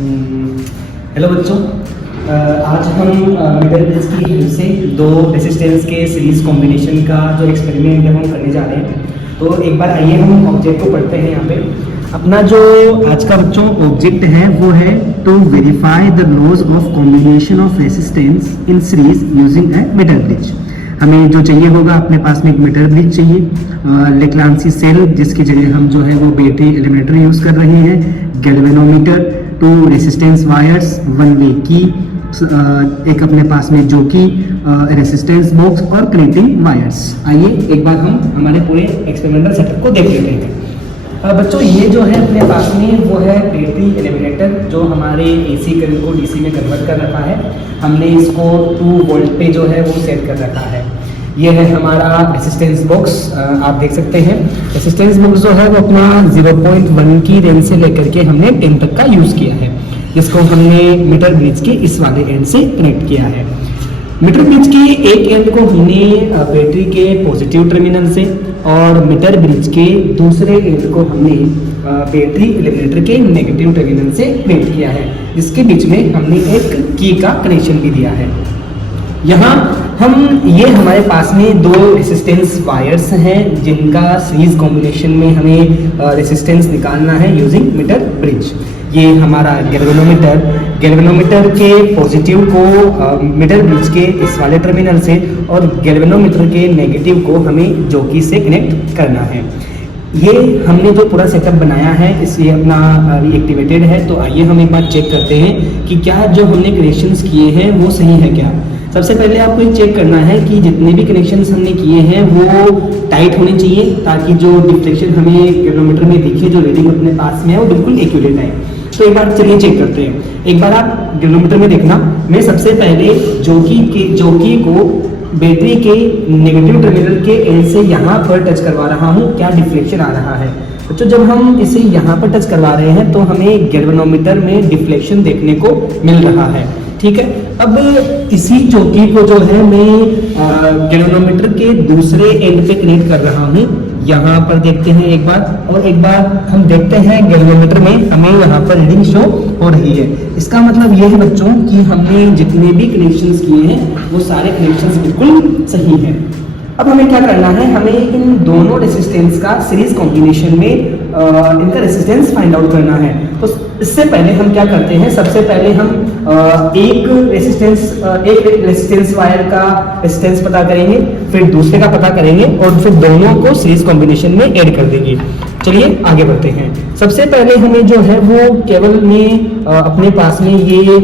Hello बच्चों, आज हम मिडल ब्रिज की हेल्प से दो रेसिस्टेंस के सीरीज कॉम्बिनेशन का जो एक्सपेरिमेंट है हम करने जा रहे हैं। तो एक बार आइए हम ऑब्जेक्ट को पढ़ते हैं। यहाँ पे अपना जो आज का बच्चों ऑब्जेक्ट है वो है to verify the laws of combination of resistance in series using A middle bridge. हमें जो चाहिए होगा, अपने पास में एक मीटर ब्रिज चाहिए, लेक्लांसी सेल जिसकी जगह हम जो है वो बैटरी एलिमिनेटर यूज़ कर रहे हैं, galvanometer, to resistance wires, one way की, एक अपने पास में जो कि रेसिस्टेंस बॉक्स और कनेक्टिंग वायर्स। आइए एक बार हम हमारे पूरे एक्सपेरिमेंटल सेटअप को देख लेते हैं। बच्चों ये जो है अपने पास में वो है बैटरी एलिमिनेटर जो हमारे एसी करंट को डीसी में कन्वर्ट कर रखा है। हमने इसको 2 वोल्ट पे जो है वो सेट कर रखा है। ये है हमारा रेसिस्टेंस बॉक्स, आप देख सकते हैं। रेसिस्टेंस बॉक्स जो है वो अपना 0.1 की रेंज से लेकर के हमने 10 तक का यूज़ किया है, जिसको हमने मीटर ब्रिज के इस वाले एंड से कनेक्ट किया है। मीटर ब्रिज के एक एंड को हमने बैटरी के पॉजिटिव टर्मिनल से और मीटर ब्रिज के दूसरे एंड को हमने बैटरी एलिमिनेटर के नेगेटिव टर्मिनल से कनेक्ट किया है, जिसके बीच में हमने एक की का कनेक्शन भी दिया है। यहाँ ये हमारे पास में 2 रेसिस्टेंस वायर्स हैं जिनका सीरीज कॉम्बिनेशन में हमें रेसिस्टेंस निकालना है यूजिंग मीटर ब्रिज। ये हमारा गैल्वेनोमीटर के पॉजिटिव को मीटर ब्रिज के इस वाले टर्मिनल से और गैल्वेनोमीटर के नेगेटिव को हमें जोकी से कनेक्ट करना है। ये हमने जो पूरा सेटअप बनाया है इसे अपना रीएक्टिवेटेड है। तो आइए हम एक बार चेक करते हैं कि क्या जो हमने कनेक्शंस किए हैं वो सही है क्या। सबसे पहले आपको ये चेक करना है कि जितने भी कनेक्शंस हमने किए हैं वो टाइट होने चाहिए, ताकि जो डिफ्लेक्शन हमें गैल्वेनोमीटर में दिखे, जो रीडिंग अपने पास में है वो बिल्कुल एक्यूरेट आए। तो एक बार चलिए चेक करते हैं। एक बार आप गैल्वेनोमीटर में देखना, मैं सबसे पहले जोकी को बैटरी के नेगेटिव टर्मिनल के एंड से यहाँ पर टच करवा रहा हूँ, क्या डिफ्लेक्शन आ रहा है। तो जब हम इसे यहाँ पर टच करवा रहे हैं तो हमें गैल्वेनोमीटर में डिफ्लेक्शन देखने को मिल रहा है। ठीक है, अब इसी चौकी को जो है मैं गैल्वेनोमीटर के दूसरे एंड पे कनेक्ट कर रहा हूँ। यहाँ पर देखते हैं एक बार, और एक बार हम देखते हैं गैल्वेनोमीटर में हमें यहाँ पर रीडिंग शो हो रही है। इसका मतलब ये है बच्चों कि हमने जितने भी कनेक्शंस किए हैं वो सारे कनेक्शंस बिल्कुल सही हैं। अब हमें क्या करना है, हमें इन दोनों रेसिस्टेंस का सीरीज कॉम्बिनेशन में इनका रेसिस्टेंस फाइंड आउट करना है। तो इससे पहले हम क्या करते हैं, सबसे पहले हम एक रेसिस्टेंस वायर का रेसिस्टेंस पता करेंगे, फिर दूसरे का पता करेंगे और फिर दोनों को सीरीज कॉम्बिनेशन में ऐड कर देंगे। चलिए आगे बढ़ते हैं। सबसे पहले हमें जो है वो केवल में अपने पास में ये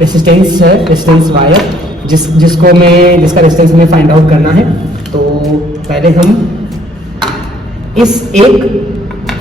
रेसिस्टेंस है, रेसिस्टेंस वायर जिसका रेसिस्टेंस हमें फाइंड आउट करना है। तो पहले हम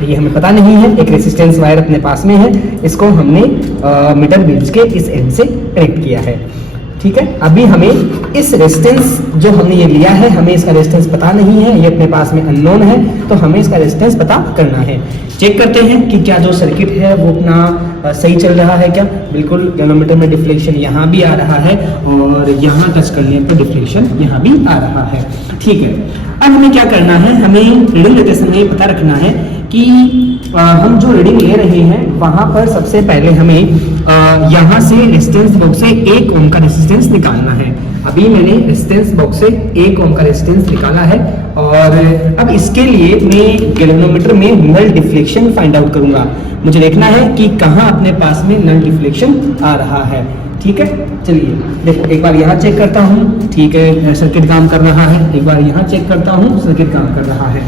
ये हमें पता नहीं है, एक रेसिस्टेंस वायर अपने पास में है, इसको हमने मीटर ब्रिज के इस एंड से कनेक्ट किया है। ठीक है, अभी हमें इस रेजिस्टेंस जो हमने ये लिया है, हमें इसका रेजिस्टेंस पता नहीं है, ये अपने पास में अननोन है, तो हमें इसका रेजिस्टेंस पता करना है। चेक करते हैं कि क्या जो सर्किट है वो अपना सही चल रहा है क्या। बिल्कुल गैल्वेनोमीटर में डिफ्लेक्शन यहाँ भी आ रहा है और यहाँ टच करने पर डिफ्लेक्शन यहाँ भी आ रहा है। ठीक है, अब हमें क्या करना है, हमें रीडिंग लेते समय पता रखना है कि हम जो रीडिंग ले रहे हैं वहां पर सबसे पहले हमें यहाँ से रेजिस्टेंस बॉक्स से 1 ओम का रेजिस्टेंस निकालना है। अभी मैंने रेजिस्टेंस बॉक्स से 1 ओम का रेजिस्टेंस निकाला है और अब इसके लिए मैं गैल्वेनोमीटर में नल डिफ्लेक्शन फाइंड आउट करूंगा। मुझे देखना है कि कहाँ अपने पास में नल डिफ्लेक्शन आ रहा है। ठीक है, चलिए देखो, एक बार यहाँ चेक करता हूँ, ठीक है सर्किट काम कर रहा है। एक बार यहाँ चेक करता हूँ, सर्किट काम कर रहा है।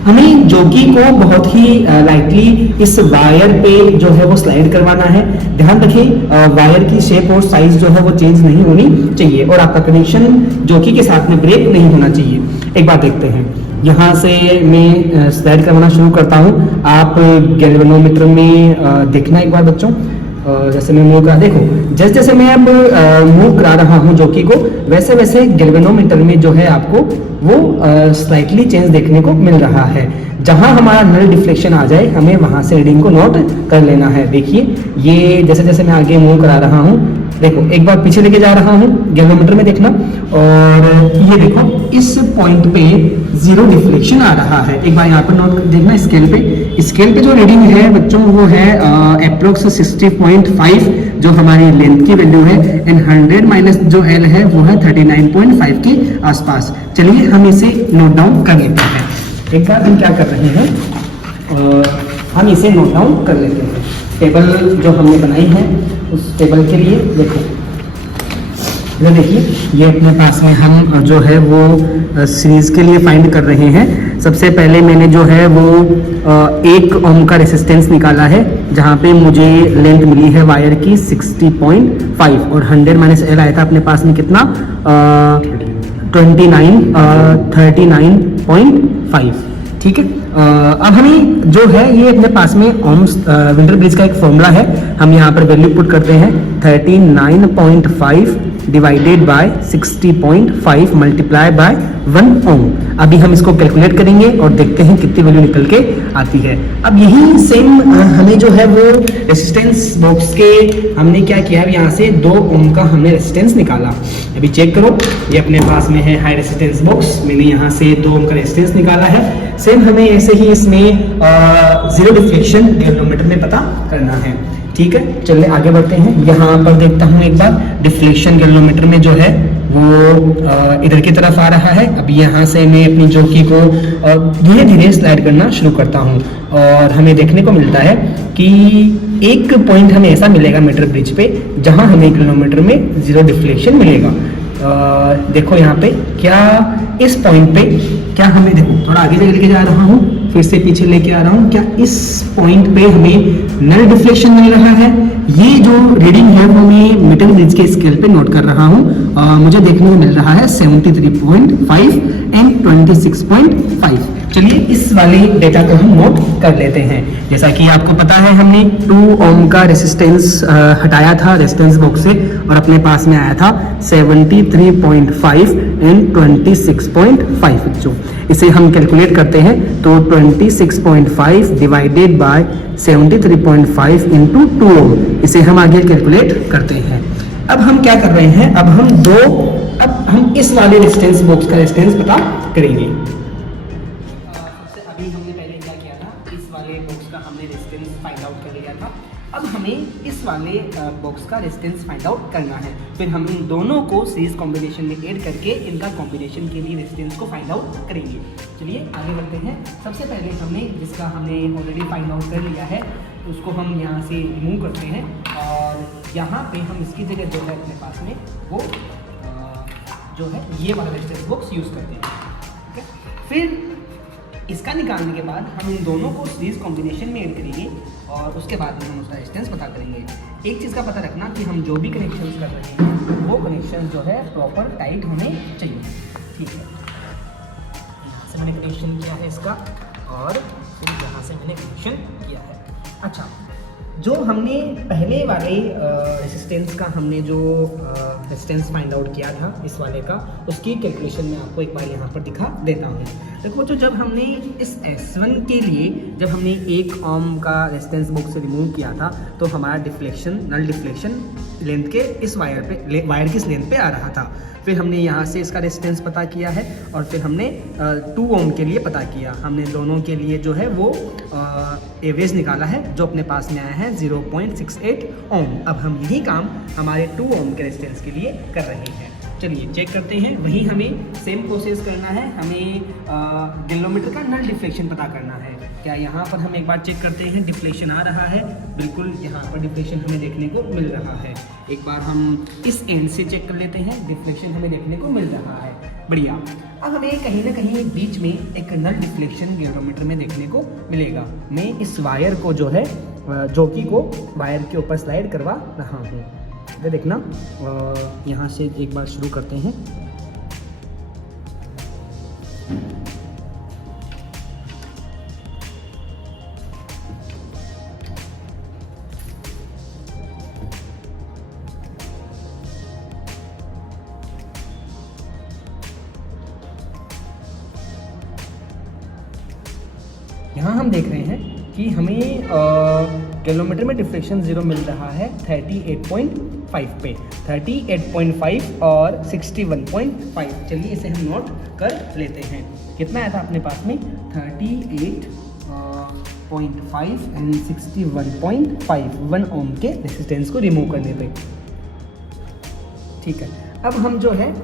हमें जोकी को बहुत ही लाइटली इस वायर पे जो है वो स्लाइड करवाना है। ध्यान रखिए वायर की शेप और साइज जो है वो चेंज नहीं होनी चाहिए और आपका कनेक्शन जोकी के साथ में ब्रेक नहीं होना चाहिए। एक बार देखते हैं, यहाँ से मैं स्लाइड करवाना शुरू करता हूँ। आप गैल्वेनोमीटर में देखना एक बार बच्चों, जैसे मैं मूव करा, देखो जैसे जैसे मैं अब मूव करा रहा हूँ जोकी को, वैसे वैसे गैल्वेनोमीटर में जो है आपको वो स्लाइटली चेंज देखने को मिल रहा है। जहां हमारा नल डिफ्लेक्शन आ जाए हमें वहां से रीडिंग को नोट कर लेना है। देखिए ये जैसे जैसे मैं आगे मूव करा रहा हूँ, देखो एक बार पीछे लेके जा रहा हूँ गैल्वेनोमीटर में देखना, और ये देखो इस पॉइंट पे 0 डिफ्लेक्शन आ रहा है। एक बार यहाँ पर नोट देखना, स्केल पे स्केल पे जो रीडिंग है बच्चों वो है अप्रोक्स 60.5 जो हमारी लेंथ की वैल्यू है, एंड 100 माइनस जो एल है वो है 39.5 के आसपास। चलिए हम इसे नोट डाउन कर लेते हैं। एक बार हम क्या कर रहे हैं, हम इसे नोट डाउन कर लेते हैं। टेबल जो हमने बनाई है उस टेबल के लिए देखो, ये देखिए, ये अपने पास में हम जो है वो सीरीज के लिए फाइंड कर रहे हैं। सबसे पहले मैंने जो है वो 1 ओम का रेसिस्टेंस निकाला है, जहाँ पे मुझे लेंथ मिली है वायर की 60.5 और 100 माइनस एल आया था अपने पास में कितना 39.5। ठीक है, अब हमें जो है ये अपने पास में ओम्स विंटर ब्रिज का एक फॉर्मूला है, हम यहाँ पर वैल्यू पुट करते हैं 39.5 डिवाइडेड बाय 60.5 मल्टीप्लाई बाय 1 ओम। अभी हम इसको कैलकुलेट करेंगे और देखते हैं कितनी वैल्यू निकल के आती है। अब यही सेम हमें जो है वो रेसिस्टेंस बॉक्स के हमने क्या किया, यहाँ से 2 ओम का हमने रेसिस्टेंस निकाला। अभी चेक करो, ये अपने पास में है हाई रेसिस्टेंस बॉक्स, मैंने यहाँ से 2 ओम का रेसिस्टेंस निकाला है। सेम हमें ऐसे ही इसमें जीरो डिफ्लेक्शन गैल्वेनोमीटर में पता करना है। ठीक है, चलिए आगे बढ़ते हैं। यहाँ पर देखता हूँ एक बार, डिफ्लेक्शन गैल्वेनोमीटर में जो है वो इधर की तरफ आ रहा है। अब यहाँ से मैं अपनी चौकी को धीरे धीरे स्लाइड करना शुरू करता हूँ और हमें देखने को मिलता है कि एक पॉइंट हमें ऐसा मिलेगा मीटर ब्रिज पे जहाँ हमें गैल्वेनोमीटर में जीरो डिफ्लेक्शन मिलेगा। देखो यहाँ पे क्या इस पॉइंट पे क्या हमें, देखो थोड़ा आगे लेके जा रहा हूँ, फिर से पीछे लेके आ रहा हूँ, क्या इस पॉइंट पे हमें नल डिफ्लेक्शन मिल रहा है। ये जो रीडिंग है वो मैं मीटर ब्रिज के स्केल पे नोट कर रहा हूँ, मुझे देखने को मिल रहा है 73.5 एंड 26.5। चलिए इस वाले डेटा को हम नोट कर लेते हैं। जैसा कि आपको पता है हमने 2 ओम का रेसिस्टेंस हटाया था रेजिस्टेंस बॉक्स से और अपने पास में आया था 73.5 एंड 26.5। जो इसे हम कैलकुलेट करते हैं तो 26.5 डिवाइडेड बाय 73.5 इंटू 2 ओम, इसे हम आगे कैलकुलेट करते हैं। अब हम क्या कर रहे हैं, अब हम इस वाले रेजिस्टेंस बॉक्स का रेजिस्टेंस पता करेंगे। अभी हमने पहले क्या किया था, इस वाले बॉक्स का हमने रेजिस्टेंस फाइंड आउट कर लिया था। अब हमें इस वाले बॉक्स का रेजिस्टेंस फाइंड आउट करना है, फिर हम इन दोनों को सीरीज कॉम्बिनेशन में ऐड करके इनका कॉम्बिनेशन के लिए रेजिस्टेंस को फाइंड आउट करेंगे। चलिए आगे बढ़ते हैं। सबसे पहले हमने जिसका हमने ऑलरेडी फाइंड आउट कर लिया है उसको हम यहाँ से रिमूव करते हैं और यहाँ पे हम इसकी जगह जो है अपने पास में वो जो है ये वाला रेजिस्टेंस बॉक्स यूज़ करते हैं। ठीक है, फिर इसका निकालने के बाद हम इन दोनों को सीरीज कॉम्बिनेशन में ऐड करेंगे और उसके बाद में हम उसका रेजिस्टेंस पता करेंगे। एक चीज़ का पता रखना कि हम जो भी कनेक्शन कर रहे हैं वो कनेक्शन जो है प्रॉपर टाइट होने चाहिए। ठीक है, यहाँ से मैंने कनेक्शन किया है इसका और फिर यहाँ से मैंने कनेक्शन किया है। अच्छा, जो हमने पहले वाले रेसिस्टेंस का हमने जो रेसिस्टेंस फाइंड आउट किया था इस वाले का, उसकी कैलकुलेशन में आपको एक बार यहाँ पर दिखा देता हूँ। देखो, जो जब हमने इस S1 के लिए जब हमने 1 ओम का रेजिस्टेंस बॉक्स से रिमूव किया था तो हमारा डिफ्लेक्शन नल डिफ्लेक्शन लेंथ के इस वायर की इस लेंथ पे आ रहा था। फिर हमने यहाँ से इसका रेजिस्टेंस पता किया है और फिर हमने 2 ओम के लिए पता किया। हमने दोनों के लिए जो है वो एवरेज निकाला है जो अपने पास में आया है 0.68 ओम। अब हम यही काम हमारे 2 ओम के रेजिस्टेंस के लिए कर रहे हैं। चलिए चेक करते हैं, वही हमें सेम प्रोसेस करना है। हमें गैल्वेनोमीटर का नल डिफ्लेक्शन पता करना है। क्या यहाँ पर हम एक बार चेक करते हैं, डिफ्लेक्शन आ रहा है, बिल्कुल यहाँ पर डिफ्लेक्शन हमें देखने को मिल रहा है। एक बार हम इस एंड से चेक कर लेते हैं, डिफ्लेक्शन हमें देखने को मिल रहा है, बढ़िया। अब हमें कहीं ना कहीं बीच में एक नल डिफ्लेक्शन गैल्वेनोमीटर में देखने को मिलेगा। मैं इस वायर को जो है चौकी को वायर के ऊपर स्लाइड करवा रहा हूँ। ये देखना, यहाँ से एक बार शुरू करते हैं। यहाँ हम देख रहे हैं कि हमें गैल्वेनोमीटर में डिफ्लेक्शन 0 मिल रहा है 38.5 पे, 38.5 और 61.5। चलिए इसे हम नोट कर लेते हैं। कितना आया था अपने पास में 38 66.5 एंड 61.5 1 ओम के रेसिस्टेंस को रिमूव करने पे। ठीक है, अब हम जो है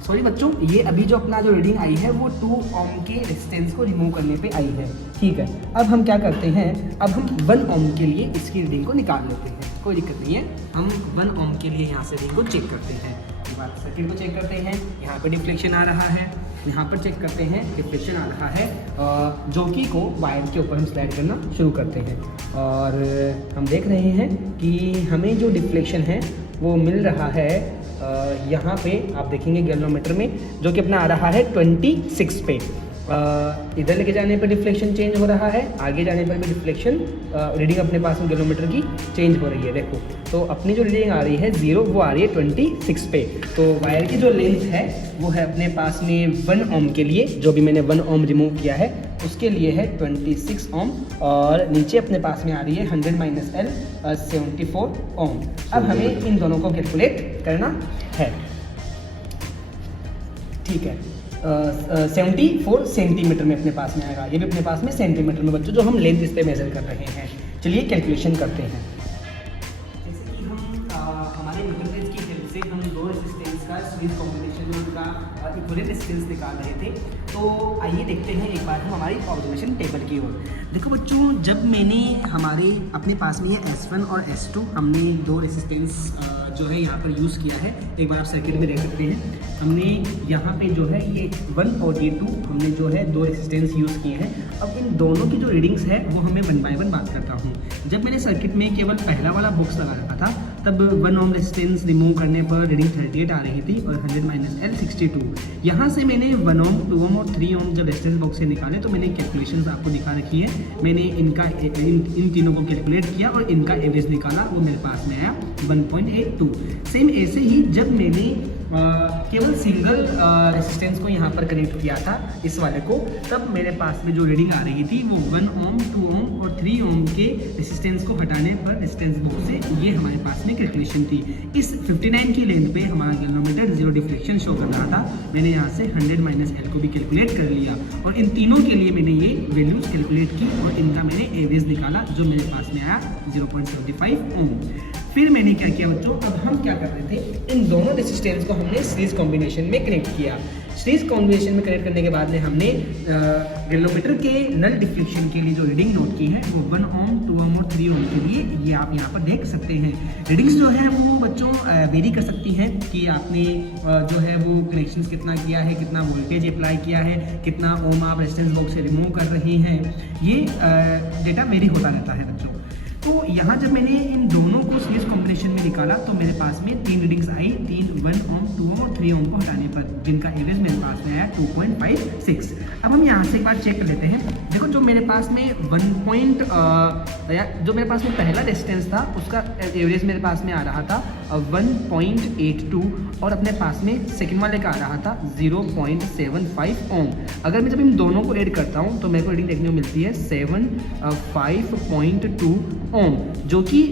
सॉरी बच्चों, ये अभी जो अपना जो रीडिंग आई है वो 2 ओम के रेजिस्टेंस को रिमूव करने पे आई है। ठीक है, अब हम क्या करते हैं, अब हम 1 ओम के लिए इसकी रीडिंग को निकाल लेते हैं, कोई दिक्कत नहीं है। हम 1 ओम के लिए यहाँ से रीडिंग को चेक करते हैं, एक बार सर्किट को चेक करते हैं। यहाँ पे डिफ्लेक्शन आ रहा है, यहाँ पर चेक करते हैं डिफ्लेक्शन आ रहा है, जो कि को वायर के ऊपर हम स्लाइड करना शुरू करते हैं और हम देख रहे हैं कि हमें जो डिफ्लेक्शन है वो मिल रहा है यहाँ पे आप देखेंगे गैल्वेनोमीटर में, जो कि अपना आ रहा है 26 पे। इधर लेके जाने पर डिफ्लेक्शन चेंज हो रहा है, आगे जाने पर भी डिफ्लेक्शन रीडिंग अपने पास में गैल्वेनोमीटर की चेंज हो रही है। देखो तो अपनी जो रीडिंग आ रही है 0 वो आ रही है 26 पे। तो वायर की जो लेंथ है वो है अपने पास में 1 ओम के लिए, जो भी मैंने 1 ओम रिमूव किया है उसके लिए है 26 ओम, और नीचे अपने पास में आ रही है 100 माइनस एल 74 ओम। अब हमें इन दोनों को कैलकुलेट करना है। ठीक है, 74 सेंटीमीटर में अपने पास में आएगा, ये भी अपने पास में सेंटीमीटर में बच्चों, जो हम लेंथ इस पे मेजर कर रहे हैं। चलिए कैलकुलेशन करते हैं। जैसे कि हम हमारे मीटर की हेल्प से हम 2 रेजिस्टेंस का सीरीज कॉम्बिनेशन में उनका इक्विवेलेंट रेजिस्टेंस निकाल रहे थे। तो आइए देखते हैं एक बार हम हमारी ऑब्जर्वेशन टेबल की ओर। देखो बच्चों, जब मैंने हमारे अपने पास में ये S1 और S2 हमने 2 रेजिस्टेंस जो है यहाँ पर यूज़ किया है, एक बार आप सर्किट में देख सकते हैं। हमने यहाँ पे जो है ये 1 और ये 2 हमने जो है 2 रेजिस्टेंस यूज़ किए हैं। अब इन दोनों की जो रीडिंग्स है वो हमें 1 बाय 1 बात करता हूँ। जब मैंने सर्किट में केवल पहला वाला बॉक्स लगा रखा था तब 1 ओम रेजिस्टेंस रिमूव करने पर रीडिंग 38 आ रही थी और 100 माइनस एल 62। यहाँ से मैंने 1 ओम, 2 ओम और 3 ओम जब रेजिस्टेंस बॉक्स से निकाले तो मैंने कैलकुलेशंस आपको दिखा रखी है। मैंने इनका इन तीनों को कैलकुलेट किया और इनका एवरेज निकाला, वो मेरे पास में आया 1.82। सेम ऐसे ही जब मैंने केवल सिंगल रेजिस्टेंस को यहाँ पर कनेक्ट किया था इस वाले को, तब मेरे पास में जो रीडिंग आ रही थी वो 1 ओम, 2 ओम और 3 ओम के रेजिस्टेंस को हटाने पर रेजिस्टेंस बॉक्स से ये हमारे पास में कैलकुलेशन थी। इस 59 की लेंथ पे हमारा गैल्वेनोमीटर 0 डिफ्लेक्शन शो कर रहा था। मैंने यहाँ से 100 माइनस एल को भी कैलकुलेट कर लिया और इन तीनों के लिए मैंने ये वैल्यूज कैलकुलेट की और इनका मैंने एवरेज निकाला, जो मेरे पास में आया 0.75 ओम। फिर मैंने क्या किया बच्चों, अब हम क्या कर रहे थे, इन दोनों रेजिस्टेंस को हमने सीरीज कॉम्बिनेशन में कनेक्ट किया। सीरीज कॉम्बिनेशन में कनेक्ट करने के बाद में हमने गैल्वेनोमीटर के नल डिफ्लेक्शन के लिए जो रीडिंग नोट की है वो 1 ओम, 2 ओम और 3 ओम के लिए ये आप यहाँ पर देख सकते हैं। रीडिंग्स जो है वो बच्चों वेरी कर सकती हैं कि आपने जो है वो कनेक्शंस कितना किया है, कितना वोल्टेज अप्लाई किया है, कितना ओम आप रेजिस्टेंस बॉक्स से रिमूव कर रहे हैं, ये डेटा वेरी होता रहता है बच्चों। तो यहाँ जब मैंने इन दोनों को सीरीज कॉम्बिनेशन में निकाला तो मेरे पास में 3 रीडिंग्स आई, 1 ओम, 2 ओम और 3 ओम को हटाने पर, जिनका एवरेज मेरे पास में आया 2.56। अब हम यहाँ से एक बार चेक कर लेते हैं। देखो जो मेरे पास में जो मेरे पास में पहला रेजिस्टेंस था उसका एवरेज मेरे पास में आ रहा था 1.82 और अपने पास में सेकंड वाले का आ रहा था 0.75 ओम। अगर मैं जब इन दोनों को ऐड करता हूँ तो मेरे को रीडिंग देखने को मिलती है 75.2 ओम, जो कि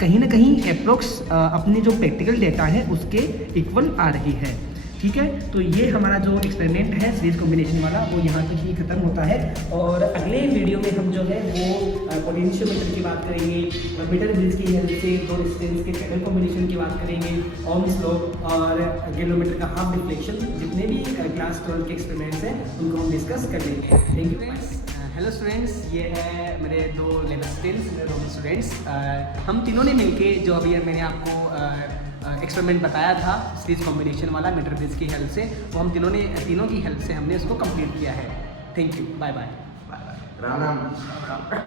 कहीं ना कहीं अप्रोक्स अपनी जो प्रैक्टिकल डेटा है उसके इक्वल आ रही है। ठीक है, तो ये हमारा जो एक्सपेरिमेंट है सीरीज कॉम्बिनेशन वाला वो यहाँ तक ही खत्म होता है और अगले वीडियो में हम जो है वो पोटेंशियोमीटर की बात करेंगे, मीटर ब्रिज की हेल्प से 2 रेजिस्टेंस के पैरेलल कॉम्बिनेशन की बात करेंगे, ओम्स लॉ और गैल्वेनोमीटर का हाफ डिफ्लेक्शन, जितने भी क्लास 12 के एक्सपेरिमेंट्स हैं उनको हम डिस्कस कर लेंगे। Thank you. हेलो स्टूडेंट्स, ये है मेरे 2 लेवल स्टूडेंट्स, मेरे रोमन स्टूडेंट्स। हम तीनों ने मिलके जो अभी मैंने आपको एक्सपेरिमेंट बताया था सीरीज कॉम्बिनेशन वाला मीटर ब्रिज की हेल्प से, वो हम तीनों की हेल्प से हमने उसको कंप्लीट किया है। Thank you, bye bye. Ram Ram.